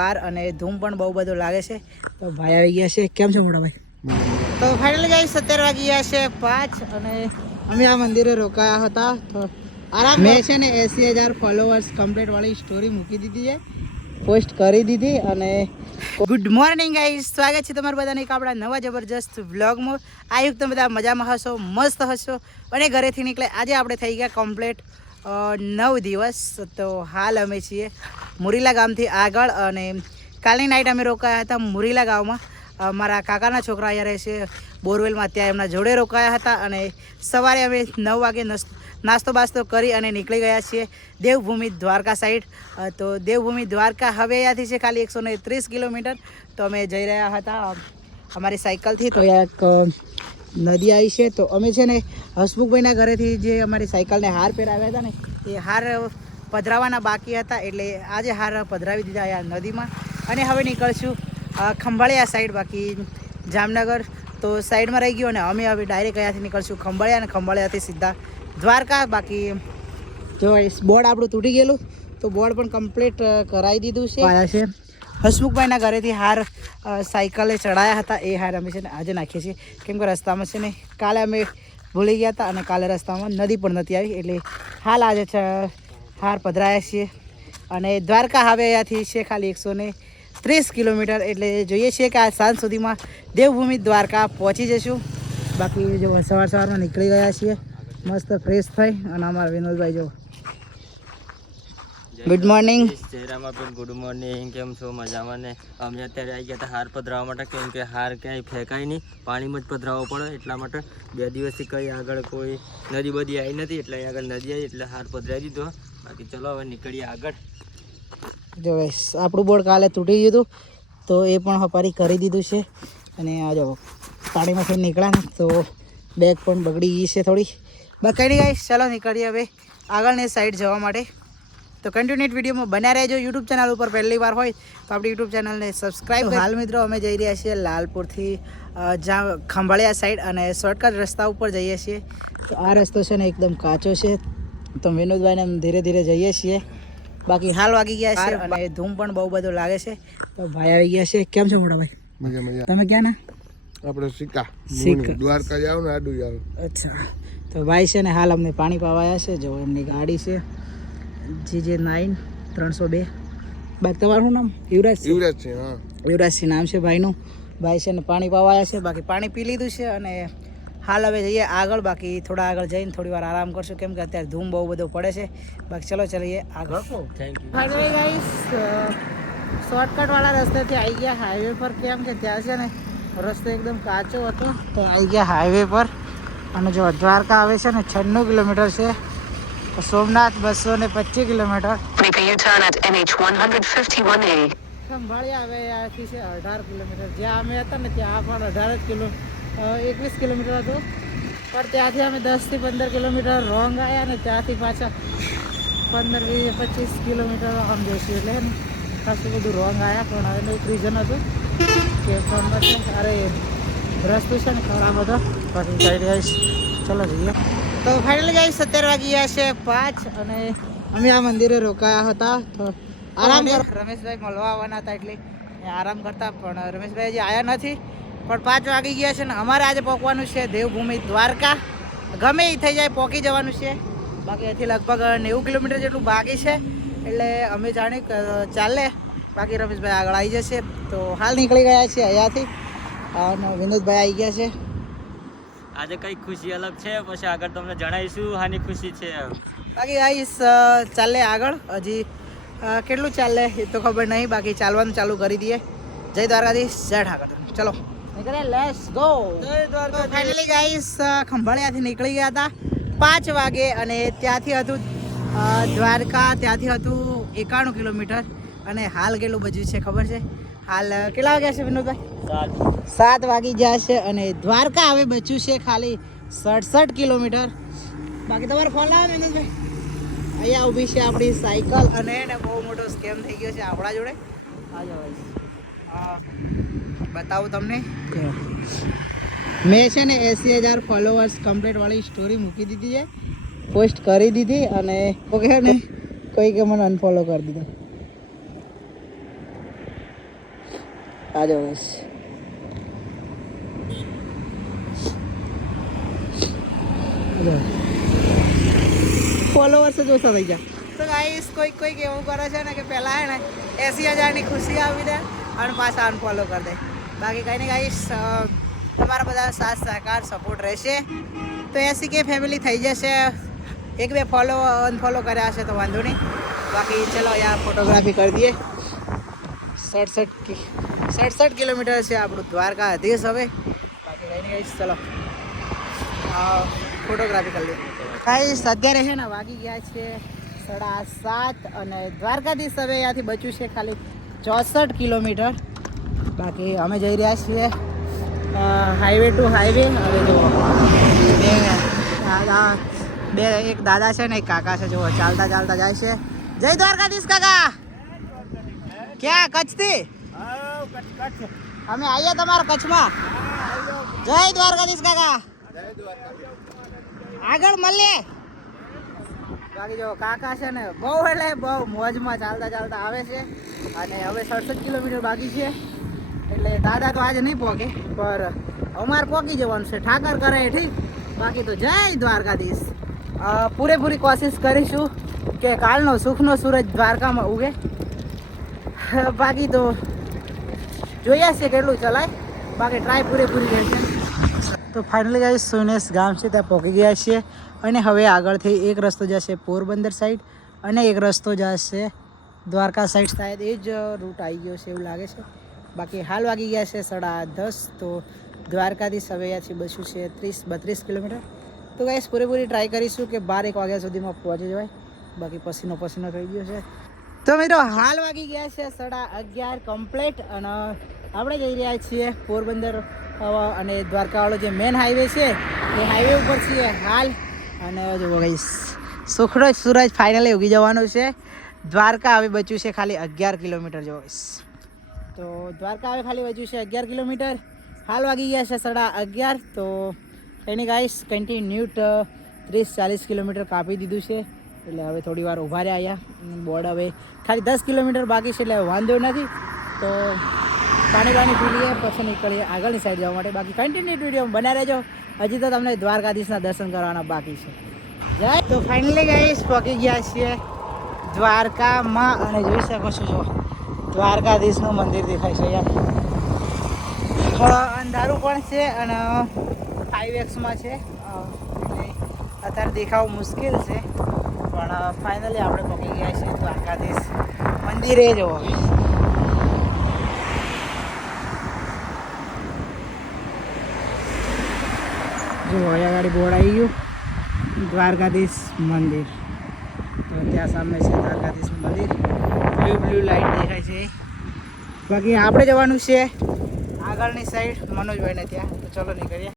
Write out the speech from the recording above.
બાર અને ધૂમ પણ બહુ બધો લાગે છે. તો ભાઈ આવી ગયા છે. કેમ છો મોટા ભાઈ? તો ફાઇનલી ગાઈસ 17 વાગી ગયા છે 5 અને અમે આ મંદિરે રોકાયા હતા. તો આરામ મેં છે ને 80,000 ફોલોવર્સ કમ્પ્લીટ વાળી સ્ટોરી મૂકી દીધી છે, પોસ્ટ કરી દીધી. અને ગુડ મોર્નિંગ ગાઈસ, સ્વાગત છે તમારું બધાને એક આપણા નવા જબરજસ્ત વ્લોગમાં. આ યુગ તમે બધા મજામાં હશો, મસ્ત હશો અને ઘરેથી નીકળે. આજે આપણે થઈ ગયા કમ્પ્લીટ 9 દિવસ. તો હાલ અમે છીએ મુરીલા ગામથી આગળ અને કાલની નાઇટ અમે રોકાયા હતા મુરીલા ગામમાં. મારા કાકાના છોકરા અહીંયા રહે છે બોરવેલમાં, ત્યાં એમના જોડે રોકાયા હતા. અને સવારે અમે 9 વાગે નાસ્તો બાસ્તો કરી અને નીકળી ગયા છીએ દેવભૂમિ દ્વારકા સાઈડ. તો દેવભૂમિ દ્વારકા હવે અહીંયાથી છે ખાલી 130 કિલોમીટર. તો અમે જઈ રહ્યા હતા અમારી સાયકલથી. તો અહીંયા એક નદી આવી છે. તો અમે છે ને હસમુખભાઈના ઘરેથી જે અમારી સાયકલને હાર પહેરાવ્યા હતા ને, એ હાર પધરાવાના બાકી હતા, એટલે આજે હાર પધરાવી દીધા અહીંયા નદીમાં. અને હવે નીકળશું ખંભાળિયા સાઈડ, બાકી જામનગર તો સાઈડમાં રહી ગયો. અને અમે હવે ડાયરેક્ટ અહીંયાથી નીકળશું ખંભાળિયા, અને ખંભાળિયાથી સીધા દ્વારકા. બાકી જો બોર્ડ આપણું તૂટી ગયેલું, તો બોર્ડ પણ કમ્પ્લીટ કરાવી દીધું છે. આવ્યા છે હસમુખભાઈના ઘરેથી હાર સાયકલે ચડાયા હતા, એ હાર અમે છે ને આજે નાખીએ છીએ. કેમ કે રસ્તામાં છે ને કાલે અમે ભૂલી ગયા હતા અને કાલે રસ્તામાં નદી પણ નથી આવી, એટલે હાલ આજે હાર પધરાયા છીએ. અને દ્વારકા હવે અહીંયાથી છે ખાલી 130 કિલોમીટર, એટલે જોઈએ છીએ કે આ સાંજ સુધીમાં દેવભૂમિ દ્વારકા પહોંચી જઈશું. બાકી જો સવારમાં નીકળી ગયા છીએ મસ્ત ફ્રેશ થઈ. અને અમારા વિનોદભાઈ જો ગુડ મોર્નિંગ. જયરામાબેન ગુડ મોર્નિંગ, કેમ છો? મજામાં ને? અમે અત્યારે આવી ગયા હતા હાર પધરાવવા માટે, કેમ કે હાર ક્યાંય ફેંકાય નહીં, પાણીમાં જ પધરાવવો પડે. એટલા માટે 2 દિવસથી કંઈ આગળ કોઈ નદી બધી આવી નથી, એટલે અહીં આગળ નદી આવી એટલે હાર પધરાવી દીધો. બાકી ચલો હવે નીકળીએ આગળ. જો આપણું બોર્ડ કાલે તૂટી ગયું હતું, તો એ પણ હપારી કરી દીધું છે. અને આ જો પાણીમાંથી નીકળ્યા ને તો બેગ પણ બગડી ગઈ છે થોડી. બાકી નહીં ગાઈસ, ચાલો નીકળીએ હવે આગળની સાઈડ જવા માટે. તો કન્ટિન્યુઅર વિડીયોમાં બન્યા રહેજો. યુટ્યુબ ચેનલ ઉપર પહેલી વાર હોય તો આપણી યુટ્યુબ ચેનલને સબસ્ક્રાઈબ. હાલ મિત્રો અમે જઈ રહ્યા છીએ લાલપુરથી ખંભાળિયા સાઈડ, અને શોર્ટકટ રસ્તા ઉપર જઈએ છીએ. તો આ રસ્તો છે ને એકદમ કાચો છે, તો વિનોદભાઈને ધીરે ધીરે જઈએ છીએ. બાકી હાલ વાગી ગયા છે અને ધૂમ પણ બહુ બધો લાગે છે. તો ભાઈ આવી ગયા છે. કેમ છો મોટા ભાઈ? મજા મજા. તમે ક્યાં ના? આપણે સિક્કા દ્વારકા જાવ ને આડું જાવ. અચ્છા. તો ભાઈ છે ને હાલ અમને પાણી પાવાયા છે. જો એમની ગાડી છે GJ9-302. બાકી તમારું શું નામ? યુવરાજ છે. હા, યુવરાજસિંહ નામ છે ભાઈનું. ભાઈ છે ને પાણી પાવાયા છે. બાકી પાણી પી લીધું છે અને હાલ હવે જઈએ આગળ. બાકી થોડા આગળ જઈને થોડી વાર આરામ કરશું, કેમ કે અત્યારે ધૂમ બહુ બધો પડે છે. બાકી ચલો ચલીએ આગળ. Thank you. ફાઇનલી ગાઈસ શોર્ટકટવાળા રસ્તેથી આવી ગયા હાઈવે પર. કેમ કે ત્યાં છે ને રસ્તો એકદમ કાચો હતો, તો આવી ગયા હાઈવે પર. અને જો દ્વારકા આવે છે ને 96 કિલોમીટર છે, સોમનાથ 225 કિલોમીટર. ખંભાળિયા આવે ત્યાંથી છે 18 કિલોમીટર. જ્યાં અમે હતા ને ત્યાં પણ 21 કિલોમીટર હતું, પણ ત્યાંથી અમે 10 થી 15 કિલોમીટર રોંગ આવ્યા ને ત્યાંથી પાછા 15-25 કિલોમીટર આમ જઈશું. એટલે ને ખાસું બધું રોંગ આવ્યા, પણ એનું એક રીઝન હતું કે અરે રસ્તો છે ને ખરાબ હતો. બાકી સાઈડ ગાઈશ ચલો જઈએ. તો ફાઇનલી ગાઈસ 17 વાગી ગયા છે 5 અને અમે આ મંદિરે રોકાયા હતા. તો આરામ રમેશભાઈ મળવા આવવાના હતા, એટલે આરામ કરતા, પણ રમેશભાઈ હજી આવ્યા નથી. પણ 5 વાગી ગયા છે ને અમારે આજે પહોંચવાનું છે દેવભૂમિ દ્વારકા. ગમે એ થઈ જાય પહોંચી જવાનું છે. બાકી અહીંથી લગભગ 90 કિલોમીટર જેટલું બાકી છે, એટલે અમે જાણી ચાલે. બાકી રમેશભાઈ આગળ આવી જશે. તો હાલ નીકળી ગયા છે અહીંયાથી અને વિનોદભાઈ આવી ગયા છે. આજે કઈ ખુશી અલગ છે, પછી આગળ તમને જણાવીશું હાની ખુશી છે. બાકી આવીશ ચાલે આગળ. હજી કેટલું ચાલે એ તો ખબર નહીં. બાકી ચાલવાનું ચાલુ કરી દઈએ. જય દ્વારકાધીશ, જય ઠાકર. ચલો નીકળે, લેટ્સ ગો. ફાઇનલી ગાઈસ ખંભાળિયાથી નીકળી ગયા હતા 5 વાગે, અને ત્યાંથી હતું દ્વારકા, ત્યાંથી હતું 91 કિલોમીટર. અને હાલ કેટલું બચ્યું છે ખબર છે? હાલ કેટલા વાગ્યા છે વિનોદભાઈ? 7 વાગી ગયા છે. અને દ્વારકા હવે બચ્યું છે ખાલી 67 કિલોમીટર. બાકી તમારો ફોન લાવો વિનોદભાઈ. અહીંયા ઊભી છે આપણી સાયકલ, અને એને બહુ મોટો સ્કેમ થઈ ગયો છે આપણા જોડે. બતાવું તમને. મેં છે ને 80,000 ફોલોવર્સ કમ્પ્લીટ વાળી સ્ટોરી મૂકી દીધી છે, પોસ્ટ કરી દીધી. અને ઓકે ને કોઈ કે મને અનફોલો કરી દીધો. આ જો બસ ફોલોવર્સ જ ઓછા થઈ ગયા. તો ગાઈસ કોઈક એવું કરે છે ને કે પહેલા હે ને 80,000ની ખુશી આપી દે અને પાછા અનફોલો કરી દે. બાકી કંઈ નહીં ગાઈસ, તમારા બધા સાથ સહકાર સપોર્ટ રહેશે તો 80K ફેમિલી થઈ જશે. 1-2 ફોલો અનફોલો કર્યા હશે તો વાંધો નહીં. બાકી ચલો યાર ફોટોગ્રાફી કરી દઈએ. 67 કિલોમીટર છે આપણું દ્વારકાધીશ. હવે બાકી કંઈ નહીં ગાઈસ, ચલો ફોટોગ્રાફી કરી લઈએ. ગાઈસ અત્યારે છે ને વાગી ગયા છે 7:30 અને દ્વારકાધીશ હવે અહીંયાથી બચ્યું છે ખાલી 64 કિલોમીટર. બાકી અમે જઈ રહ્યા છીએ હાઈવે ટુ હાઈવે. હવે જો એક દાદા છે ને એક કાકા છે, જો ચાલતા જાય છે. જય દ્વારકાધીશ કાકા. ક્યાં કચ્છથી? અમે આવીએ તમારા કચ્છમાં. જય દ્વારકાધીશ કાકા. આગળ મળીએ. બાકી જો કાકા છે ને બહુ એટલે બહુ મોજમાં ચાલતા આવે છે અને હવે 67 કિલોમીટર બાકી છે એટલે દાદા તો આજે નહીં પહોંચે પર અમારે પહોંચી જવાનું છે. ઠાકર કરે ઠીક. બાકી તો જય દ્વારકાધીશ. પૂરેપૂરી કોશિશ કરીશું કે કાલનો સુખનો સૂરજ દ્વારકામાં ઉગે. બાકી તો જોઈએ છે કેટલું ચલાય. બાકી ટ્રાય પૂરેપૂરી રહેશે. તો ફાઇનલી ગાઈસ સુનેસ ગામ છે ત્યાં પહોંચી ગયા છીએ અને હવે આગળથી એક રસ્તો જશે પોરબંદર સાઈડ અને એક રસ્તો જશે દ્વારકા સાઈડ. શાયદ એ જ રૂટ આવી ગયો છે એવું લાગે છે. બાકી હાલ વાગી ગયા છે 10:30. તો દ્વારકાથી હવે અહીંયાથી બસ્યું છે 30-32 કિલોમીટર. તો ગાઈસ પૂરેપૂરી ટ્રાય કરીશું કે 12-1 વાગ્યા સુધીમાં પહોંચી જવાય. બાકી પસીનો થઈ ગયો છે. તો મિત્રો હાલ વાગી ગયા છે 11:30 કમ્પ્લીટ અને આપણે જઈ રહ્યા છીએ પોરબંદર અને દ્વારકાવાળો જે મેન હાઈવે છે એ હાઈવે ઉપર છીએ હાલ. અને જો ગાઈસ સુખનો સૂરજ ફાઇનલી ઉગી જવાનું છે. દ્વારકા હવે બચ્યું છે ખાલી 11 કિલોમીટર. જો ગાઈસ તો દ્વારકા હવે ખાલી બચ્યું છે 11 કિલોમીટર. હાલ વાગી ગયા છે 11:30. તો એની ગાઈસ કન્ટિન્યુટ 30-40 કિલોમીટર કાપી દીધું છે એટલે હવે થોડી વાર ઊભા રહ્યા અહીંયા. બોર્ડ હવે ખાલી 10 કિલોમીટર બાકી છે એટલે વાંધો નથી. તો પાણી પી લઈએ પછી નીકળીએ આગળની સાઈડ જવા માટે. બાકી કન્ટિન્યુ વિડીયો બનાવી રહેજો. હજી તો તમને દ્વારકાધીશના દર્શન કરવાના બાકી છે. જય. તો ફાઇનલી ગાઈસ પહોંચી ગયા છીએ દ્વારકામાં અને જોઈ શકો છો જો દ્વારકાધીશનું મંદિર દેખાય છે અહીંયા. અંધારું પણ છે અને હાઈવેક્સમાં છે એટલે અત્યારે દેખાવું મુશ્કેલ છે પણ ફાઇનલી આપણે પહોંચી ગયા છીએ દ્વારકાધીશ મંદિરે. જો અહીંયા ગાડી બોર્ડ આવી ગયું દ્વારકાધીશ મંદિર. તો ત્યાં સામે છે દ્વારકાધીશ મંદિર. બ્લુ લાઇટ દેખાય છે. બાકી આપણે જવાનું છે આગળની સાઈડ મનોજભાઈને ત્યાં. તો ચલો નીકળીએ.